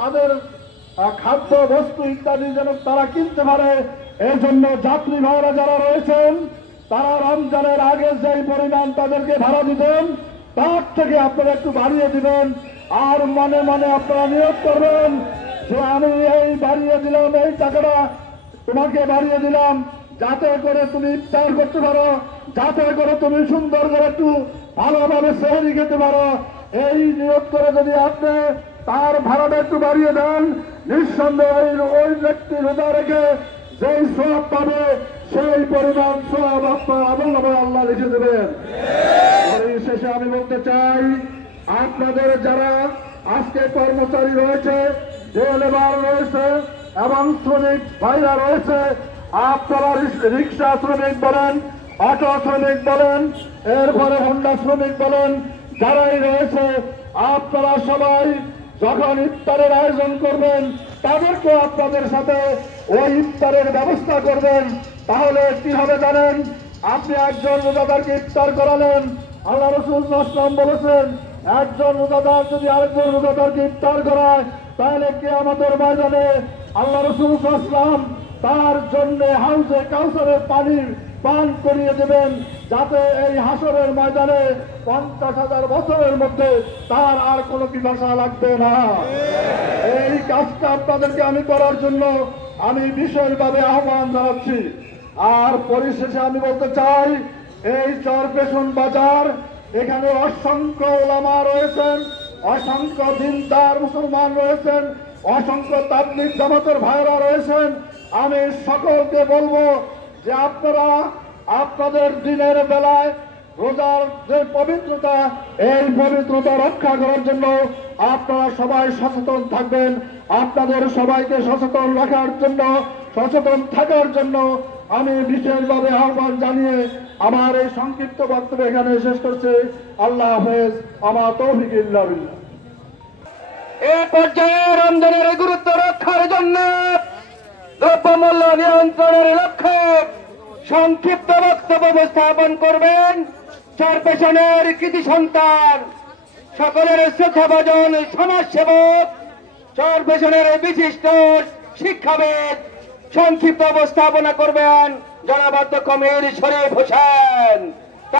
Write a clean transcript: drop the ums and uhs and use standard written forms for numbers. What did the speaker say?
তাদের খাদ্য বস্তু ইত্যাদি যেন তারা কিনতে পারে। এই জন্য যাত্রী ভাইরা যারা রয়েছেন তারা রমজানের আগে যেই পরিমাণ তাদেরকে ভাড়া দিতেন তার থেকে আপনারা একটু বাড়িয়ে দিবেন। আর মনে মনে আপনারা নিয়োগ করবেন যে আমি এই বাড়িয়ে দিলাম, এই টাকাটা তোমাকে বাড়িয়ে দিলাম যাতে করে তুমি ইফতার করতে পারো, যাতে করে তুমি সুন্দর করে একটু ভালোভাবে সেহরি খেতে পারো। এই নিয়োগ করে যদি আপনি তার ভাড়াটা একটু বাড়িয়ে দেন, নিঃসন্দেহে ওই ব্যক্তি রোজা রেখে যেই সওয়াব পাবে সেই পরিমাণ সওয়াব আপনার আমল আল্লাহ লিখে দেবেন। শেষে আমি বলতে চাই, আপনাদের যারা আজকে কর্মচারী রয়েছে, যে লেবার রয়েছে এবং শ্রমিক ভাইরা রয়েছে, আপনারা রিক্সা শ্রমিক বলেন, অটো শ্রমিক বলেন, এরপরে হোন্ডা শ্রমিক বলেন, যারাই রয়েছে আপনারা সবাই যখন ইফতারের আয়োজন করবেন তাদেরকে আপনাদের সাথে ওই ইফতারের ব্যবস্থা করবেন। তাহলে কি হবে জানেন, আপনি একজন রোজাদারকে ইফতার করালেন, আল্লাহ রাসূল সাল্লাল্লাহু আলাইহি ওয়াসাল্লাম বলেছেন একজন রোজাদার যদি আরেকজন রোজাদারকে ইফতার করায় তাহলে কিয়ামতের ময়দানে আল্লাহ রাসূল সাল্লাল্লাহু আলাইহি ওয়াসাল্লাম তার জন্য হাউজে কাউসারের পানি পান করিয়ে দেবেন, যাতে এই হাসরের ময়দানে 50,000 বছরের মধ্যে তার আর কোনো পিপাসা লাগবে না। এই কাজটা আপনাদেরকে আমি করার জন্য আমি বিশেষভাবে আহ্বান জানাচ্ছি। আর পরিশেষে আমি বলতে চাই, এই চরপেশন বাজার, এখানে অসংখ্য ওলামা রয়েছেন, অসংখ্য দিনদার মুসলমান রয়েছেন, অসংখ্য তাবলীগ জামাতের ভাইরা রয়েছেন। আমি সকলকে বলবো যে আপনারা আপনাদের দিনের বেলায় রোজার যে পবিত্রতা, এই পবিত্রতা রক্ষা করার জন্য আপনারা সবাই সচেতন থাকবেন। আপনাদের সবাইকে সচেতন রাখার জন্য, সচেতন থাকার জন্য আমি বিশেষভাবে আহ্বান জানিয়ে আমার এই সংক্ষিপ্ত বক্তব্য এখানে শেষ করছি। আল্লাহ হাফেজ। আমার তৌফিক ইল্লা বিল্লাহ। এই পর্যায়ে রমজানের গুরুত্ব রক্ষার জন্য, দ্রব্যমূল্য নিয়ন্ত্রণের লক্ষ্যে সংক্ষিপ্ত বক্তব্য উপস্থাপন করবেন চরপেশনের কৃতি সন্তান, সকলের শ্রদ্ধাভাজন সমাজসেবক, চরপেশনের বিশিষ্ট শিক্ষাবিদ। সংক্ষিপ্ত উপস্থাপনা করবেন জনাব অধ্যক্ষ মীর শরীফ হোসেন।